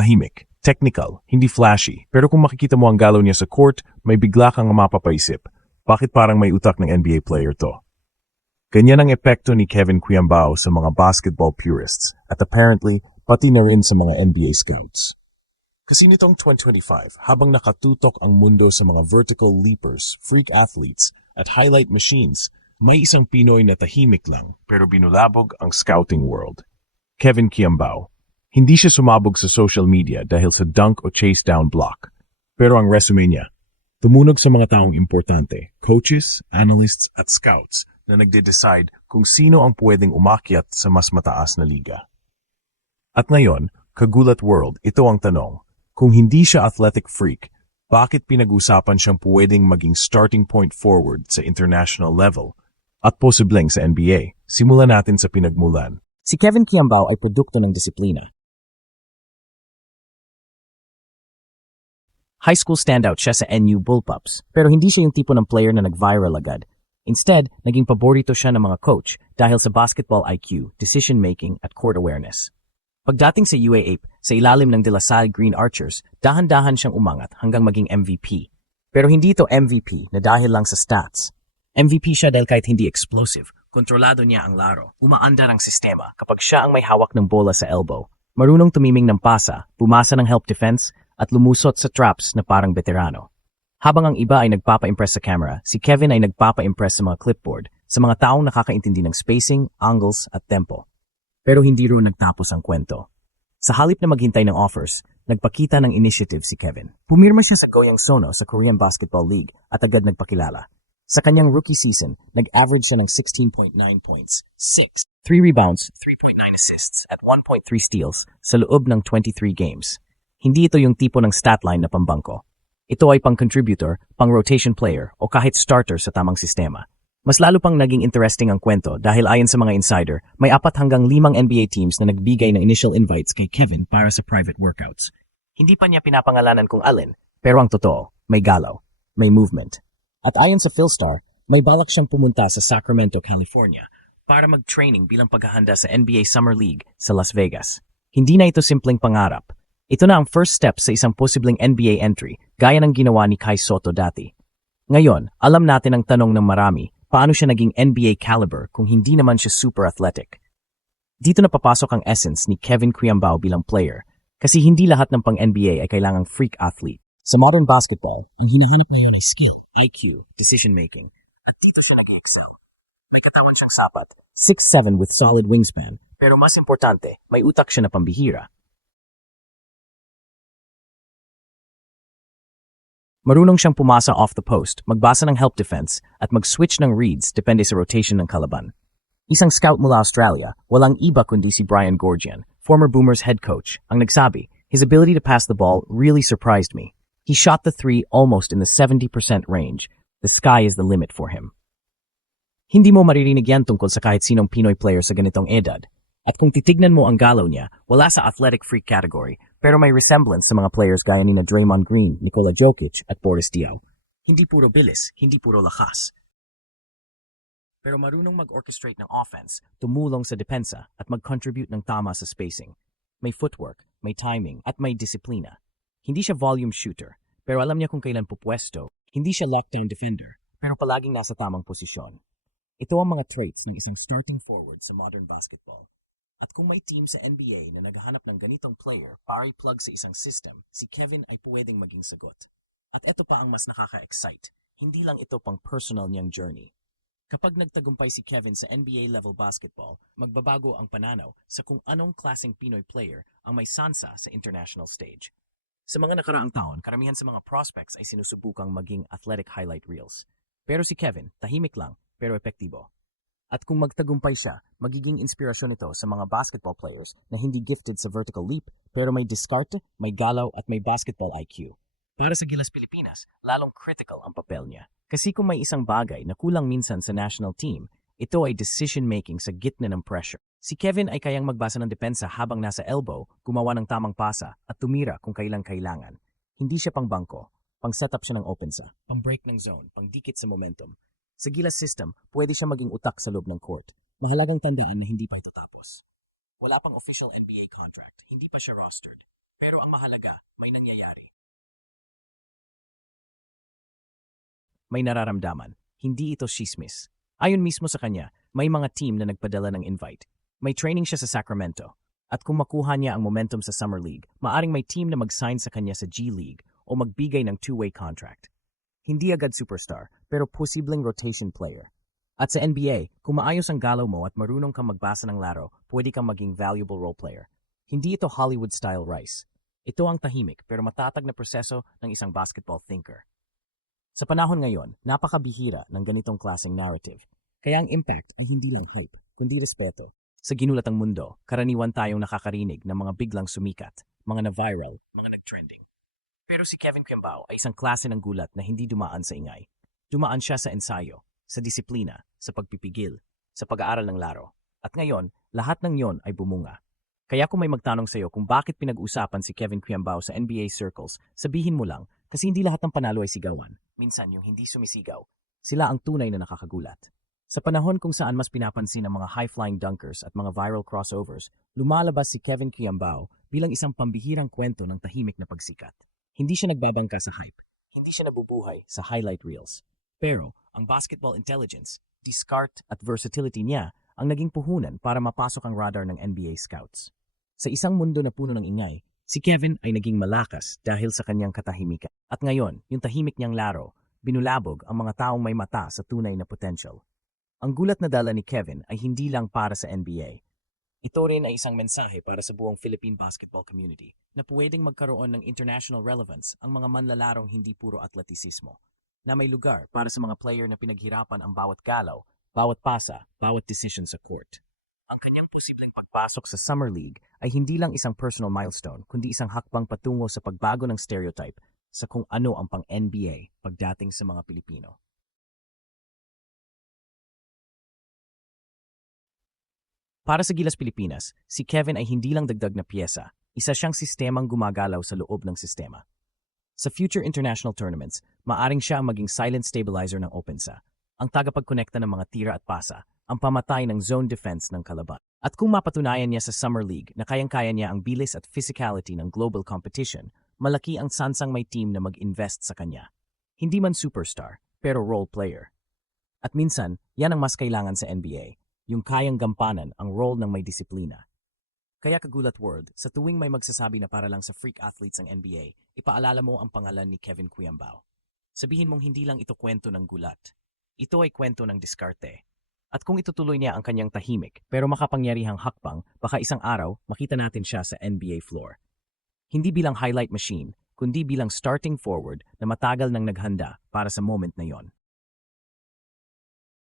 Tahimik, technical, hindi flashy, pero kung makikita mo ang galaw niya sa court, may bigla kang mapapaisip. Bakit parang may utak ng NBA player to? Ganyan ang epekto ni Kevin Quiambao sa mga basketball purists at apparently pati na rin sa mga NBA scouts. Kasi nitong 2025, habang nakatutok ang mundo sa mga vertical leapers, freak athletes, at highlight machines, may isang Pinoy na tahimik lang pero binulabog ang scouting world. Kevin Quiambao. Hindi siya sumabog sa social media dahil sa dunk o chase down block. Pero ang resume niya, tumunog sa mga taong importante, coaches, analysts at scouts na nagde-decide kung sino ang pwedeng umakyat sa mas mataas na liga. At ngayon, Kagulat World, ito ang tanong. Kung hindi siya athletic freak, bakit pinag-usapan siyang pwedeng maging starting point forward sa international level at posibleng sa NBA? Simulan natin sa pinagmulan. Si Kevin Quiambao ay produkto ng disiplina. High school standout siya sa NU Bullpups, pero hindi siya yung tipo ng player na nag-viral agad. Instead, naging paborito siya ng mga coach dahil sa basketball IQ, decision-making at court awareness. Pagdating sa UAAP, sa ilalim ng De La Salle Green Archers, dahan-dahan siyang umangat hanggang maging MVP. Pero hindi ito MVP na dahil lang sa stats. MVP siya dahil kahit hindi explosive, kontrolado niya ang laro. Umaandar ang sistema kapag siya ang may hawak ng bola sa elbow. Marunong tumiming ng pasa, pumasa ng help defense, at lumusot sa traps na parang veterano. Habang ang iba ay nagpapa-impress sa camera, si Kevin ay nagpapa-impress sa mga clipboard, sa mga taong nakakaintindi ng spacing, angles, at tempo. Pero hindi ro nagtapos ang kwento. Sa halip na maghintay ng offers, nagpakita ng initiative si Kevin. Pumirma siya sa Goyang Sono sa Korean Basketball League at agad nagpakilala. Sa kanyang rookie season, nag-average siya ng 16.9 points, 6, 3 rebounds, 3.9 assists, at 1.3 steals sa loob ng 23 games. Hindi ito yung tipo ng stat line na pambangko. Ito ay pang-contributor, pang-rotation player, o kahit starter sa tamang sistema. Mas lalo pang naging interesting ang kwento dahil ayon sa mga insider, may apat hanggang limang NBA teams na nagbigay ng initial invites kay Kevin para sa private workouts. Hindi pa niya pinapangalanan kung alin, pero ang totoo, may galaw, may movement. At ayon sa Philstar, may balak siyang pumunta sa Sacramento, California para mag-training bilang paghahanda sa NBA Summer League sa Las Vegas. Hindi na ito simpleng pangarap. Ito na ang first step sa isang posibleng NBA entry gaya ng ginawa ni Kai Soto dati. Ngayon, alam natin ang tanong ng marami, paano siya naging NBA caliber kung hindi naman siya super athletic? Dito na papasok ang essence ni Kevin Quiambao bilang player kasi hindi lahat ng pang-NBA ay kailangang freak athlete. Sa modern basketball, ang hinahanap ngayon ay skill, IQ, decision-making, at dito siya nag excel May katawan siyang sapat, 6'7 with solid wingspan, pero mas importante, may utak siya na pambihira. Marunong siyang pumasa off the post, magbasa ng help defense, at mag-switch ng reads depende sa rotation ng kalaban. Isang scout mula Australia, walang iba kundi si Brian Gorgian, former Boomers head coach, ang nagsabi, his ability to pass the ball really surprised me. He shot the three almost in the 70% range. The sky is the limit for him. Hindi mo maririnig yan tungkol sa kahit sinong Pinoy player sa ganitong edad. At kung titignan mo ang galaw niya, wala sa athletic freak category, pero may resemblance sa mga players gaya ni na Draymond Green, Nikola Jokic at Boris Diaw. Hindi puro bilis, hindi puro lakas. Pero marunong mag-orchestrate ng offense, tumulong sa depensa at mag-contribute ng tama sa spacing. May footwork, may timing, at may disiplina. Hindi siya volume shooter, pero alam niya kung kailan pupwesto. Hindi siya lockdown defender, pero palaging nasa tamang posisyon. Ito ang mga traits ng isang starting forward sa modern basketball. At kung may team sa NBA na naghahanap ng ganitong player para i-plug sa isang system, si Kevin ay pwedeng maging sagot. At ito pa ang mas nakaka-excite. Hindi lang ito pang personal niyang journey. Kapag nagtagumpay si Kevin sa NBA level basketball, magbabago ang pananaw sa kung anong klaseng Pinoy player ang may sansa sa international stage. Sa mga nakaraang taon, karamihan sa mga prospects ay sinusubukang maging athletic highlight reels. Pero si Kevin, tahimik lang, pero epektibo. At kung magtagumpay siya, magiging inspirasyon ito sa mga basketball players na hindi gifted sa vertical leap pero may diskarte, may galaw at may basketball IQ. Para sa Gilas Pilipinas, lalong critical ang papel niya. Kasi kung may isang bagay na kulang minsan sa national team, ito ay decision-making sa gitna ng pressure. Si Kevin ay kayang magbasa ng depensa habang nasa elbow, gumawa ng tamang pasa at tumira kung kailang kailangan. Hindi siya pang bangko, pang setup siya ng opensa, pang break ng zone, pang dikit sa momentum. Sa Gilas system, pwede siya maging utak sa loob ng court. Mahalagang tandaan na hindi pa ito tapos. Wala pang official NBA contract, hindi pa siya rostered. Pero ang mahalaga, may nangyayari. May nararamdaman. Hindi ito shismis. Ayon mismo sa kanya, may mga team na nagpadala ng invite. May training siya sa Sacramento. At kung makuha niya ang momentum sa Summer League, maaring may team na mag-sign sa kanya sa G League o magbigay ng two-way contract. Hindi agad superstar, pero posibleng rotation player. At sa NBA, kung maayos ang galaw mo at marunong kang magbasa ng laro, pwede kang maging valuable role player. Hindi ito Hollywood-style rice. Ito ang tahimik pero matatag na proseso ng isang basketball thinker. Sa panahon ngayon, napakabihira ng ganitong klaseng narrative. Kaya ang impact ay hindi lang hype, kundi respeto. Sa ginulatang mundo, karaniwan tayong nakakarinig ng mga biglang sumikat, mga na-viral, mga nag-trending. Pero si Kevin Quiambao ay isang klase ng gulat na hindi dumaan sa ingay. Dumaan siya sa ensayo, sa disiplina, sa pagpipigil, sa pag-aaral ng laro. At ngayon, lahat ng yon ay bumunga. Kaya kung may magtanong sa'yo kung bakit pinag-usapan si Kevin Quiambao sa NBA circles, sabihin mo lang, kasi hindi lahat ng panalo ay sigawan. Minsan yung hindi sumisigaw, sila ang tunay na nakakagulat. Sa panahon kung saan mas pinapansin ang mga high-flying dunkers at mga viral crossovers, lumalabas si Kevin Quiambao bilang isang pambihirang kwento ng tahimik na pagsikat. Hindi siya nagbabangka sa hype. Hindi siya nabubuhay sa highlight reels. Pero, ang basketball intelligence, discard at versatility niya ang naging puhunan para mapasok ang radar ng NBA scouts. Sa isang mundo na puno ng ingay, si Kevin ay naging malakas dahil sa kanyang katahimikan. At ngayon, yung tahimik niyang laro, binulabog ang mga taong may mata sa tunay na potential. Ang gulat na dala ni Kevin ay hindi lang para sa NBA. Ito rin ay isang mensahe para sa buong Philippine basketball community na pwedeng magkaroon ng international relevance ang mga manlalarong hindi puro atletisismo, na may lugar para sa mga player na pinaghirapan ang bawat galaw, bawat pasa, bawat decision sa court. Ang kanyang posibleng pagpasok sa Summer League ay hindi lang isang personal milestone, kundi isang hakbang patungo sa pagbago ng stereotype sa kung ano ang pang-NBA pagdating sa mga Pilipino. Para sa Gilas Pilipinas, si Kevin ay hindi lang dagdag na piyesa, isa siyang sistemang gumagalaw sa loob ng sistema. Sa future international tournaments, maaring siya ang maging silent stabilizer ng OpenSA, ang tagapagkonekta ng mga tira at pasa, ang pamatay ng zone defense ng kalaban. At kung mapatunayan niya sa Summer League na kayang-kaya niya ang bilis at physicality ng global competition, malaki ang sansang may team na mag-invest sa kanya. Hindi man superstar, pero role player. At minsan, yan ang mas kailangan sa NBA, yung kayang gampanan ang role ng may disiplina. Kaya kagulat world, sa tuwing may magsasabi na para lang sa freak athletes ang NBA, ipaalala mo ang pangalan ni Kevin Quiambao. Sabihin mong hindi lang ito kwento ng gulat. Ito ay kwento ng diskarte. At kung itutuloy niya ang kanyang tahimik pero makapangyarihang hakbang, baka isang araw makita natin siya sa NBA floor. Hindi bilang highlight machine, kundi bilang starting forward na matagal nang naghanda para sa moment na yon.